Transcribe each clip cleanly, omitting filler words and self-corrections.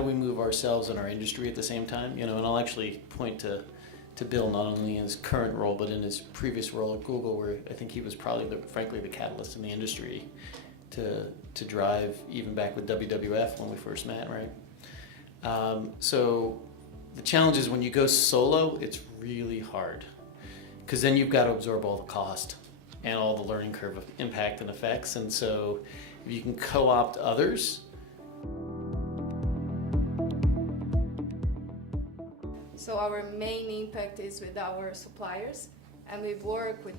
do we move ourselves and our industry at the same time? And I'll actually point to Bill not only in his current role but in his previous role at Google, where I think he was probably frankly the catalyst in the industry to drive, even back with WWF when we first met, right? So the challenge is when you go solo, it's really hard, because then you've got to absorb all the cost and all the learning curve of impact and effects. And so if you can co-opt others. So our main impact is with our suppliers, and we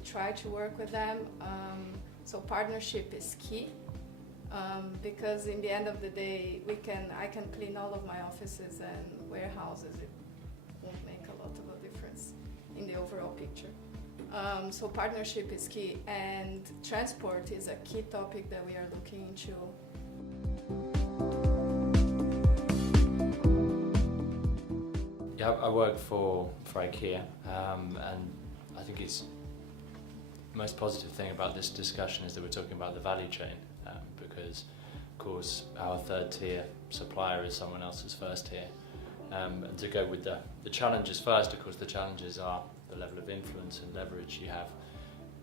try to work with them. So partnership is key, because in the end of the day, I can clean all of my offices and warehouses. It won't make a lot of a difference in the overall picture. So partnership is key, and transport is a key topic that we are looking into. Yeah, I work for IKEA, and I think it's the most positive thing about this discussion is that we're talking about the value chain, because of course our third tier supplier is someone else's first tier. And to go with the challenges first, of course the challenges are the level of influence and leverage you have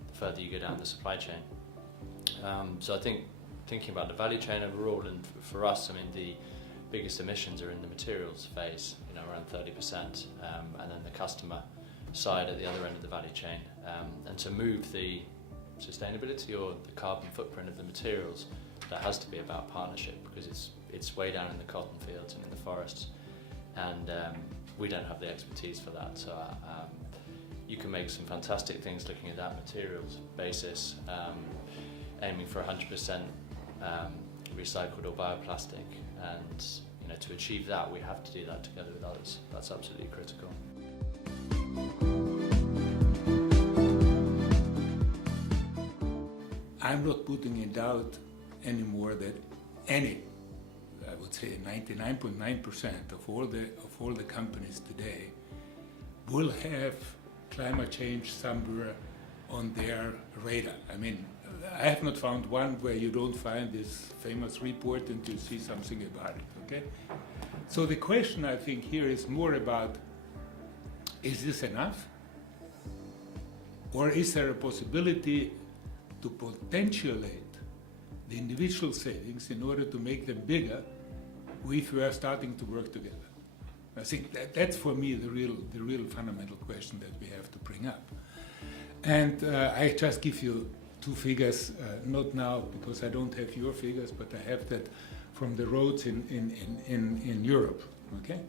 the further you go down the supply chain. So I think thinking about the value chain overall, and for us, I mean, the biggest emissions are in the materials phase, around 30%, and then the customer side at the other end of the value chain. And to move the sustainability or the carbon footprint of the materials, that has to be about partnership, because it's way down in the cotton fields and in the forests, and we don't have the expertise for that. So you can make some fantastic things looking at that materials basis, aiming for 100% recycled or bioplastic, and to achieve that we have to do that together with others. That's absolutely critical. I'm not putting in doubt anymore that I would say 99.9% of all the companies today will have climate change somewhere on their radar. I mean, I have not found one where you don't find this famous report and you see something about it, okay? So the question, I think, here is more about, is this enough? Or is there a possibility to potentiate the individual savings in order to make them bigger if we are starting to work together? I think that's for me the real fundamental question that we have to bring up. And I just give you two figures, not now because I don't have your figures, but I have that from the roads in Europe. Okay,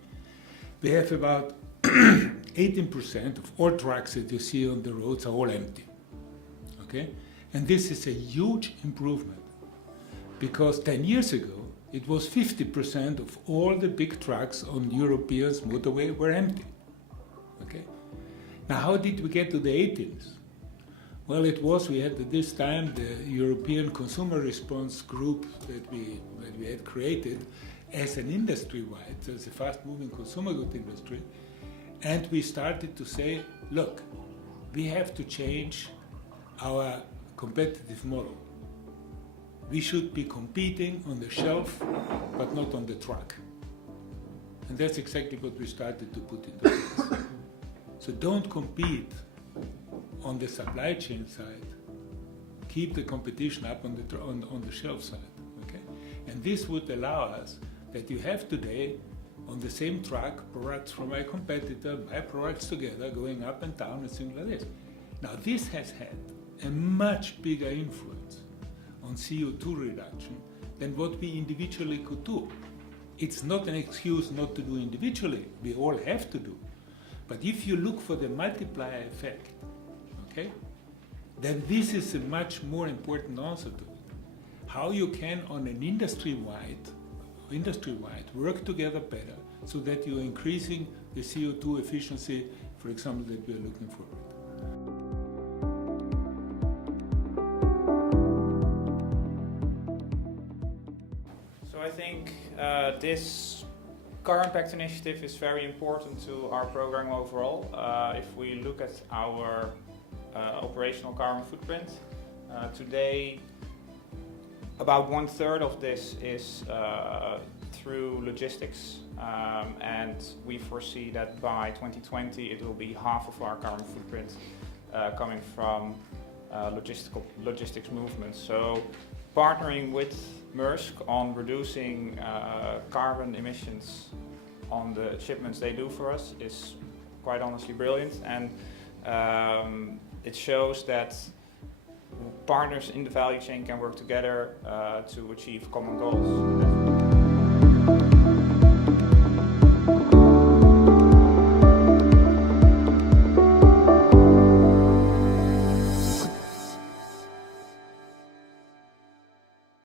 we have about 18% of all trucks that you see on the roads are all empty. Okay, and this is a huge improvement, because 10 years ago it was 50% of all the big trucks on Europe's motorway were empty. Okay, now how did we get to the 18s? Well, we had at this time the European Consumer Response Group that we had created as an industry-wide, so as a fast-moving consumer good industry, and we started to say, look, we have to change our competitive model. We should be competing on the shelf, but not on the truck. And that's exactly what we started to put into place. So don't compete on the supply chain side, keep the competition up on the shelf side, okay? And this would allow us that you have today on the same truck products from my competitor, my products together, going up and down and things like this. Now this has had a much bigger influence on CO2 reduction than what we individually could do. It's not an excuse not to do individually, we all have to do. But if you look for the multiplier effect, okay, then this is a much more important answer to it. How you can, on an industry-wide, work together better so that you're increasing the CO2 efficiency, for example, that we're looking for. So I think this Car Impact Initiative is very important to our program overall. If we look at our operational carbon footprint, today about 1/3 of this is through logistics, and we foresee that by 2020 it will be half of our carbon footprint coming from logistics movements. So partnering with Maersk on reducing carbon emissions on the shipments they do for us is quite honestly brilliant, and it shows that partners in the value chain can work together to achieve common goals.